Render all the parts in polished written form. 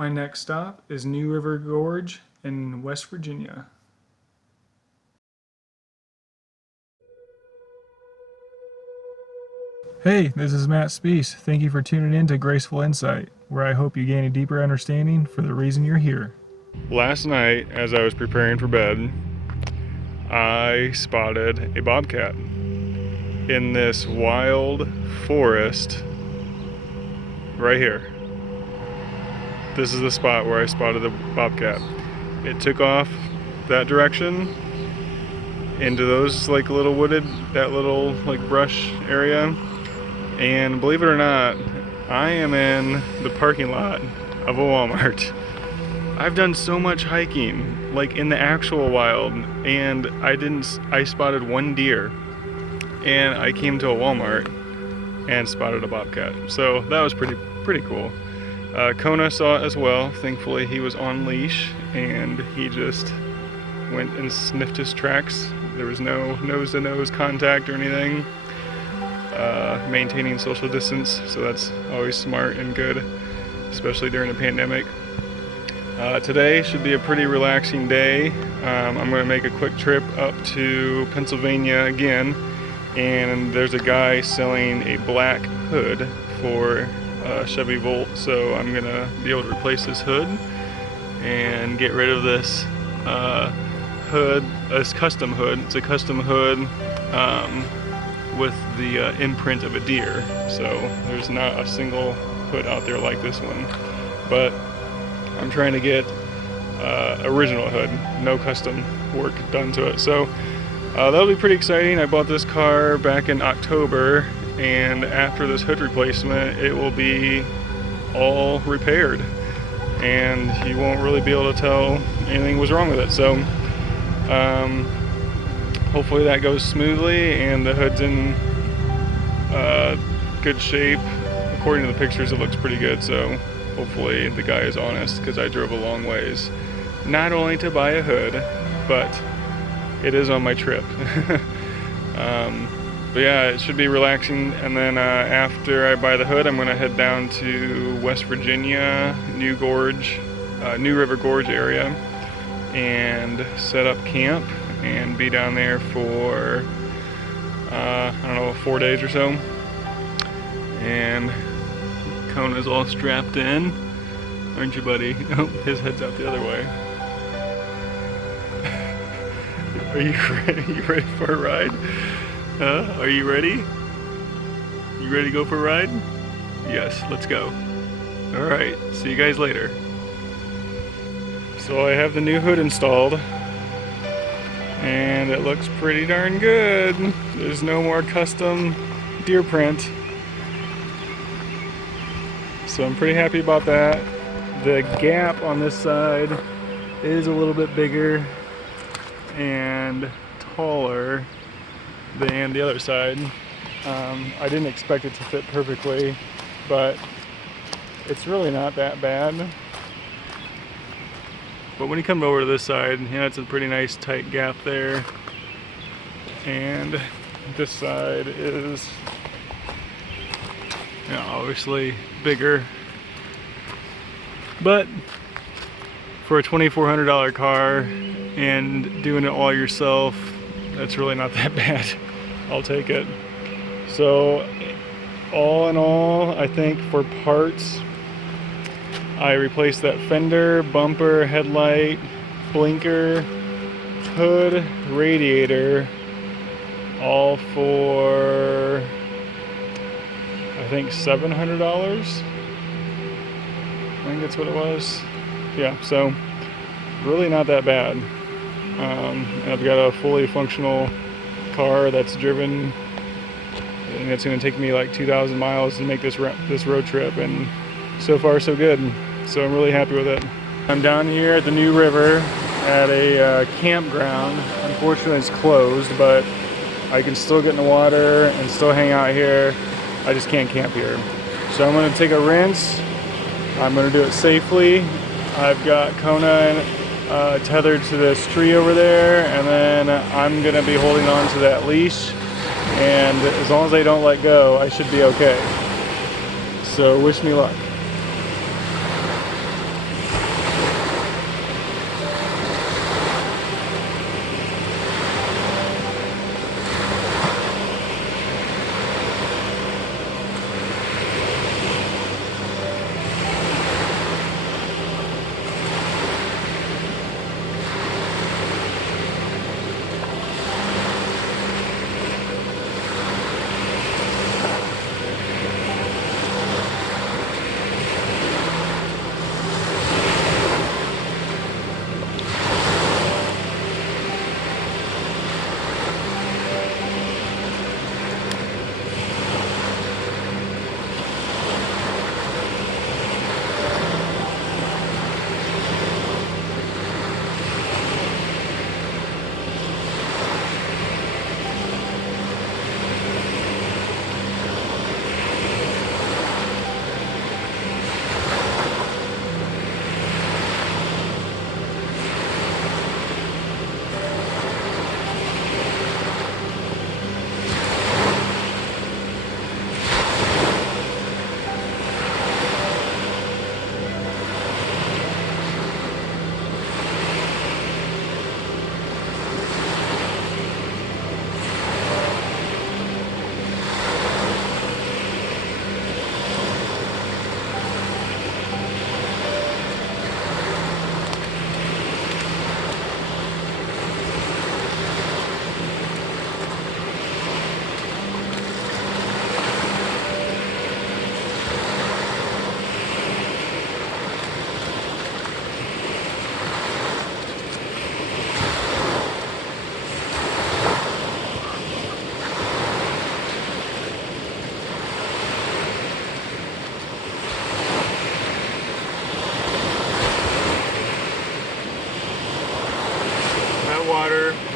My next stop is New River Gorge in West Virginia. Hey, this is Matt Spees. Thank you for tuning in to Graceful Insight, where I hope you gain a deeper understanding for the reason you're here. Last night, as I was preparing for bed, I spotted a bobcat in this wild forest right here. This is the spot where I spotted the bobcat. It took off that direction into those like little wooded, that little like brush area. And believe it or not, I am in the parking lot of a Walmart. I've done so much hiking, like in the actual wild, and I spotted one deer, and I came to a Walmart and spotted a bobcat. So that was pretty cool. Kona saw it as well. Thankfully, he was on leash, and he just went and sniffed his tracks. There was no nose-to-nose contact or anything. Maintaining social distance, so that's always smart and good, especially during a pandemic. Today should be a pretty relaxing day. I'm going to make a quick trip up to Pennsylvania again, and there's a guy selling a black hood for Chevy Volt, so I'm going to be able to replace this hood and get rid of this hood, this custom hood. It's a custom hood with the imprint of a deer, so there's not a single hood out there like this one, but I'm trying to get original hood, no custom work done to it. So that'll be pretty exciting. I bought this car back in October, and after this hood replacement, it will be all repaired, and you won't really be able to tell anything was wrong with it. So hopefully that goes smoothly, and the hood's in good shape. According to the pictures, it looks pretty good, so hopefully the guy is honest, because I drove a long ways, not only to buy a hood, but it is on my trip. But yeah, it should be relaxing, and then after I buy the hood, I'm going to head down to West Virginia, New River Gorge area, and set up camp and be down there for I don't know, 4 days or so. And Kona's all strapped in, aren't you, buddy? Oh, his head's out the other way. Are you ready? You ready for a ride? Are you ready? You ready to go for a ride? Yes, let's go. All right, see you guys later. So I have the new hood installed, and it looks pretty darn good. There's no more custom deer print, so I'm pretty happy about that. The gap on this side is a little bit bigger and taller than the other side. I didn't expect it to fit perfectly, but it's really not that bad. But when you come over to this side, yeah, it's a pretty nice tight gap there. And this side is, you know, obviously bigger. But for a $2,400 car and doing it all yourself, that's really not that bad. I'll take it. So all in all, I think for parts, I replaced that fender, bumper, headlight, blinker, hood, radiator, all for I think $700. I think that's what it was. Yeah, so really not that bad. I've got a fully functional car that's driven, and it's going to take me like 2,000 miles to make this road trip, and so far so good. So I'm really happy with it. I'm down here at the New River at a campground. Unfortunately, it's closed, but I can still get in the water and still hang out here. I just can't camp here. So I'm going to take a rinse. I'm going to do it safely. I've got Kona tethered to this tree over there, and then I'm going to be holding on to that leash, and as long as I don't let go, I should be okay. So wish me luck.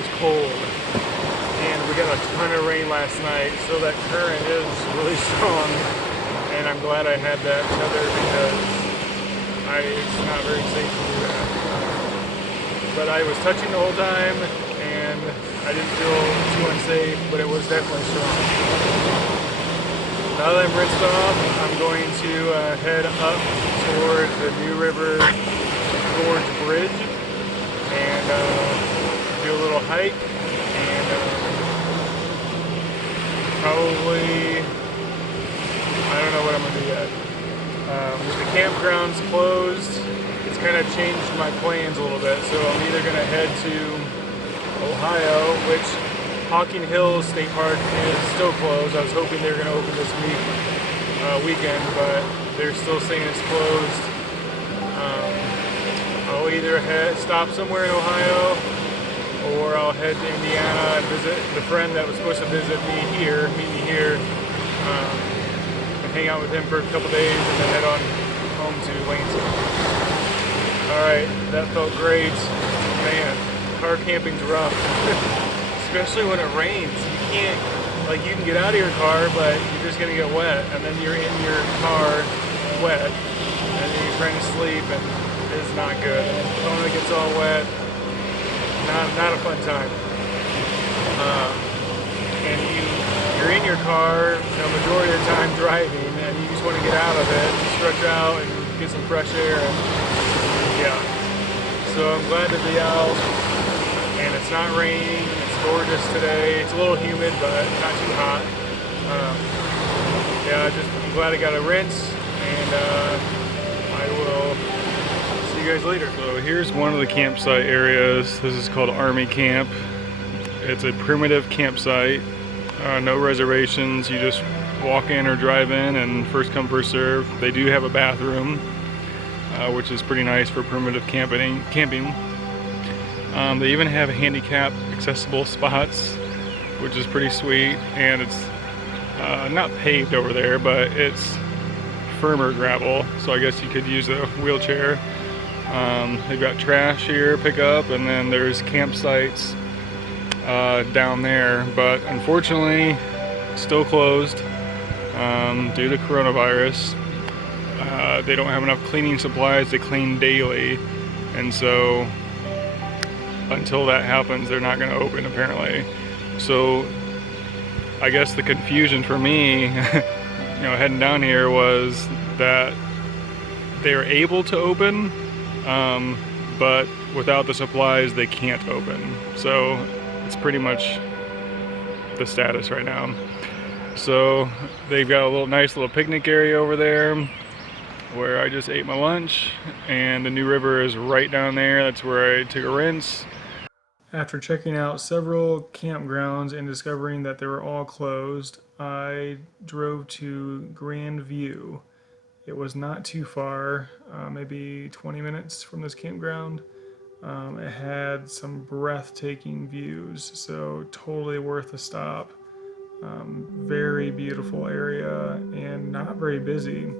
was cold. And we got a ton of rain last night, so that current is really strong. And I'm glad I had that tether because it's not very safe to do that. But I was touching the whole time, and I didn't feel too unsafe, but it was definitely strong. Now that I'm rinsed off, I'm going to head up toward the new River Gorge Bridge and do a little hike, and probably, I don't know what I'm going to do yet. The campground's closed. It's kind of changed my plans a little bit, so I'm either going to head to Ohio, which Hocking Hills State Park is still closed. I was hoping they were going to open this weekend, but they're still saying it's closed. I'll either stop somewhere in Ohio, or I'll head to Indiana and visit the friend that was supposed to meet me here, and hang out with him for a couple days, and then head on home to Lansing. Alright, that felt great. Man, car camping's rough. Especially when it rains. You can get out of your car, but you're just gonna get wet, and then you're in your car wet, and then you're trying to sleep, and it's not good. And the phone gets all wet. Not a fun time. And you're in your car the majority of the time driving, and you just want to get out of it, and stretch out, and get some fresh air. And yeah. So I'm glad to be out, and it's not raining. Gorgeous today. It's a little humid, but not too hot. I'm glad I got a rinse, and I will see you guys later. So here's one of the campsite areas. This is called Army Camp. It's a primitive campsite. No reservations. You just walk in or drive in, and first come, first serve. They do have a bathroom, which is pretty nice for primitive camping. They even have handicap accessible spots, which is pretty sweet, and it's not paved over there, but it's firmer gravel, so I guess you could use a wheelchair. They've got trash here, pick up, and then there's campsites down there, but unfortunately still closed due to coronavirus. They don't have enough cleaning supplies to clean daily, and so until that happens, they're not going to open apparently. So I guess the confusion for me, heading down here was that they're able to open, but without the supplies, they can't open. So it's pretty much the status right now. So they've got a nice little picnic area over there where I just ate my lunch, and the new river is right down there. That's where I took a rinse. After checking out several campgrounds and discovering that they were all closed, I drove to Grandview. It was not too far, maybe 20 minutes from this campground. It had some breathtaking views, so totally worth a stop. Very beautiful area and not very busy.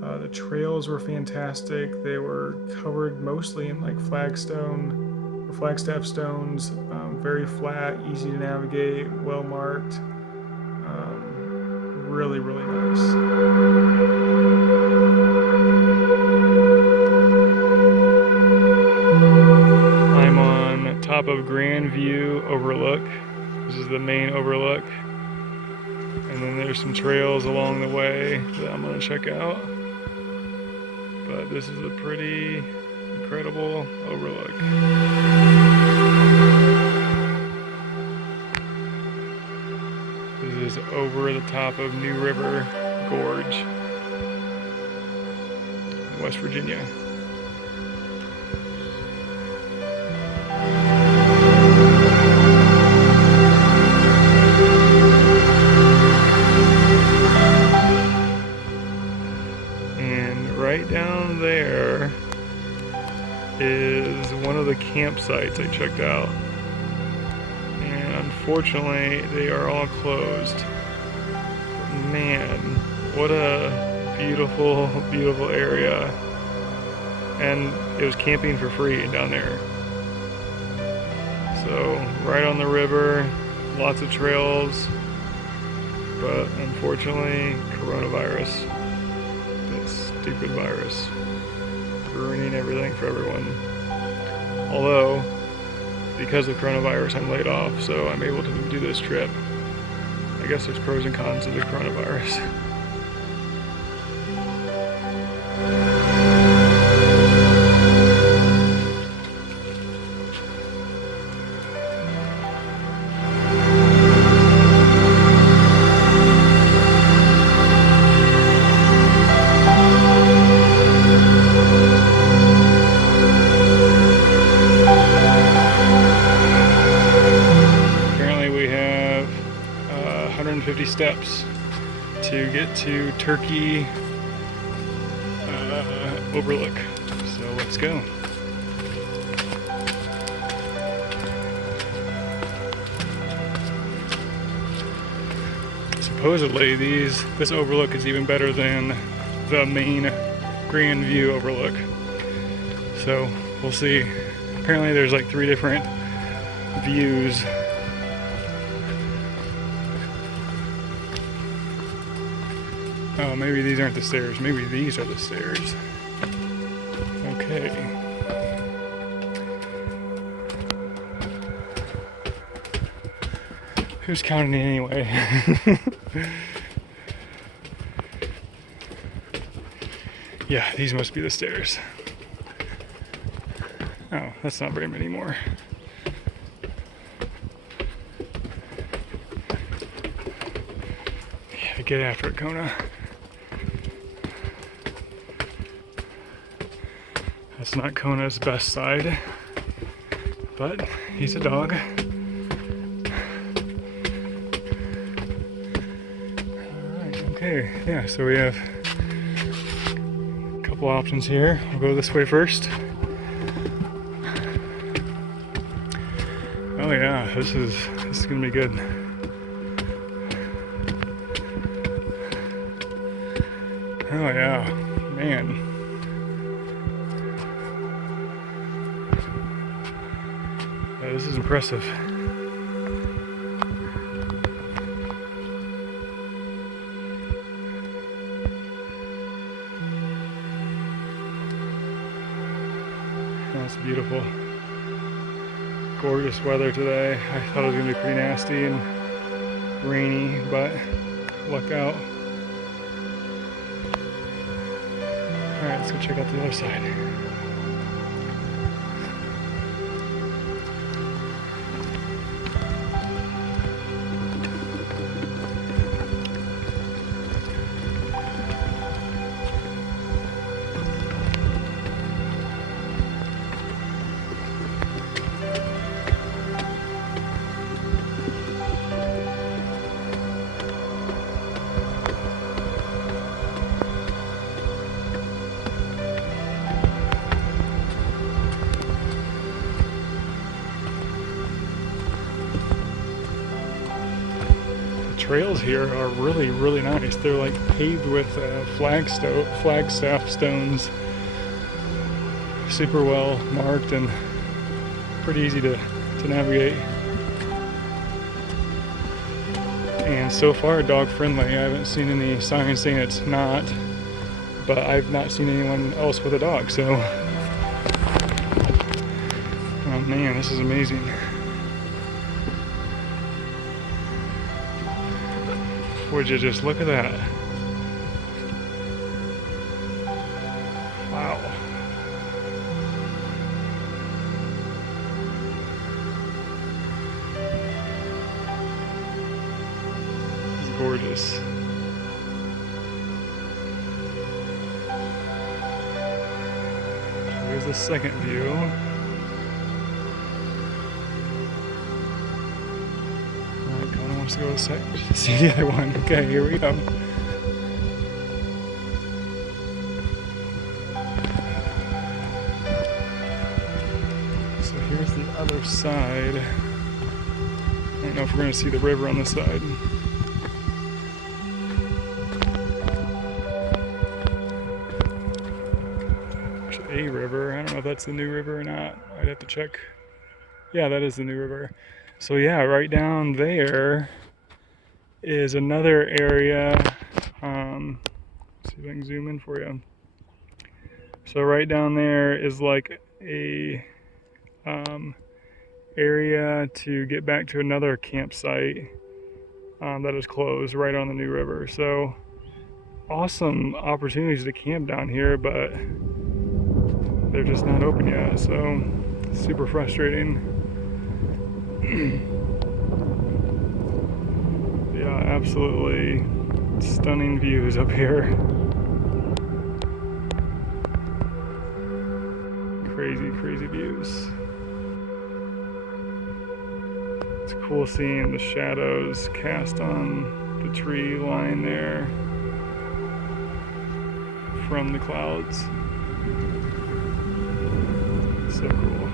The trails were fantastic. They were covered mostly in flagstaff stones, very flat, easy to navigate, well marked. Really, really nice. I'm on top of Grandview Overlook. This is the main overlook. And then there's some trails along the way that I'm going to check out. But this is a pretty incredible overlook. This is over the top of New River Gorge, West Virginia. And right down there is one of the campsites I checked out. And unfortunately, they are all closed. But man, what a beautiful, beautiful area. And it was camping for free down there. So So right on the river, lots of trails, but unfortunately, coronavirus, that stupid virus, ruining everything for everyone. Although, because of coronavirus, I'm laid off, so I'm able to do this trip. I guess there's pros and cons to the coronavirus. Apparently we have 150 steps to get to Turkey Overlook. So let's go. Supposedly this overlook is even better than the main Grandview overlook. So we'll see. Apparently there's like 3 different views. Oh, maybe these aren't the stairs. Maybe these are the stairs. Okay. Who's counting it anyway? Yeah, these must be the stairs. Oh, that's not very many more. Yeah, get after it, Kona. That's not Kona's best side, but he's a dog. Alright, okay, yeah, so we have a couple options here. We'll go this way first. Oh yeah, this is gonna be good. Oh yeah, man. Yeah, this is impressive. That's beautiful. Gorgeous weather today. I thought it was gonna be pretty nasty and rainy, but luck out. Alright, let's go check out the other side. Trails here are really, really nice. They're like paved with flagstaff stones, super well marked and pretty easy to navigate. And so far dog friendly. I haven't seen any signs saying it's not, but I've not seen anyone else with a dog, so oh man, this is amazing. Would you just look at that? Wow. It's gorgeous. Here's the second view. Let's go see the other one. Okay, here we go. So here's the other side. I don't know if we're going to see the river on this side. There's a river. I don't know if that's the new river or not. I'd have to check. Yeah, that is the New River. So yeah, right down there is another area. Let's see if I can zoom in for you. So right down there is like a area to get back to another campsite that is closed right on the New River. So awesome opportunities to camp down here, but they're just not open yet. So super frustrating. Yeah, absolutely stunning views up here. Crazy, crazy views. It's cool seeing the shadows cast on the tree line there from the clouds. So cool.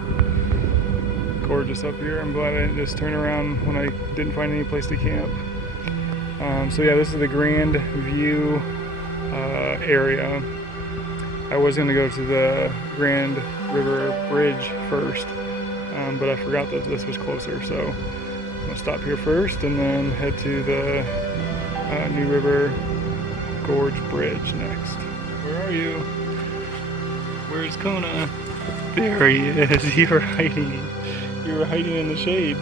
Gorgeous up here. I'm glad I didn't just turn around when I didn't find any place to camp. So yeah, this is the Grandview area. I was going to go to the Grand River Bridge first, but I forgot that this was closer, so I'm going to stop here first and then head to the New River Gorge Bridge next. Where are you? Where's Kona? There he is. You were hiding. You were hiding in the shade.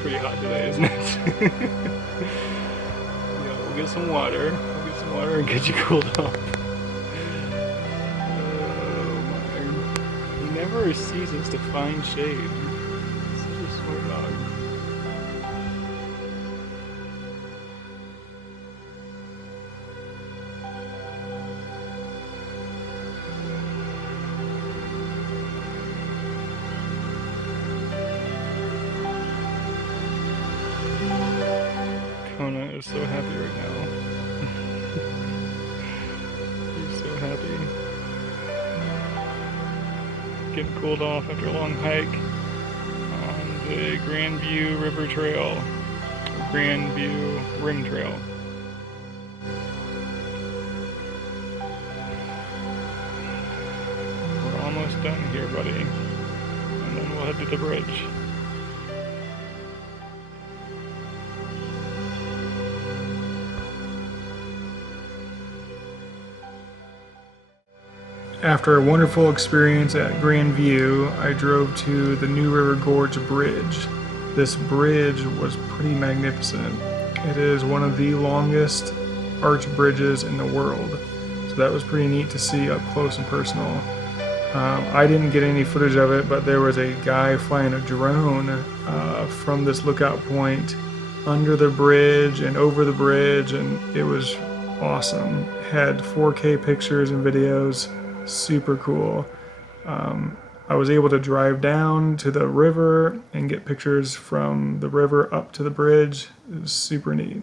Pretty hot today, isn't it? Yeah, we'll get some water. We'll get some water and get you cooled off. Oh my. He never ceases to find shade. Such a smart dog. Kona is so happy right now. He's so happy. Getting cooled off after a long hike on the Grandview River Trail, Grandview Rim Trail. We're almost done here, buddy. And then we'll head to the bridge. After a wonderful experience at Grandview, I drove to the New River Gorge Bridge. This bridge was pretty magnificent. It is one of the longest arch bridges in the world, so that was pretty neat to see up close and personal. I didn't get any footage of it, but there was a guy flying a drone from this lookout point under the bridge and over the bridge, and it was awesome. It had 4K pictures and videos. Super cool. I was able to drive down to the river and get pictures from the river up to the bridge. It was super neat.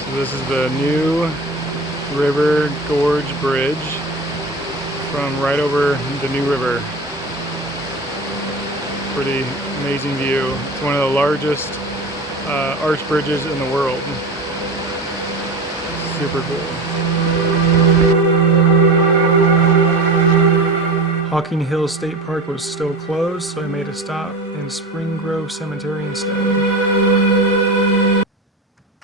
So this is the New River Gorge Bridge from right over the New River. Pretty amazing view. It's one of the largest arch bridges in the world. Super cool. Hocking Hills State Park was still closed, so I made a stop in Spring Grove Cemetery instead.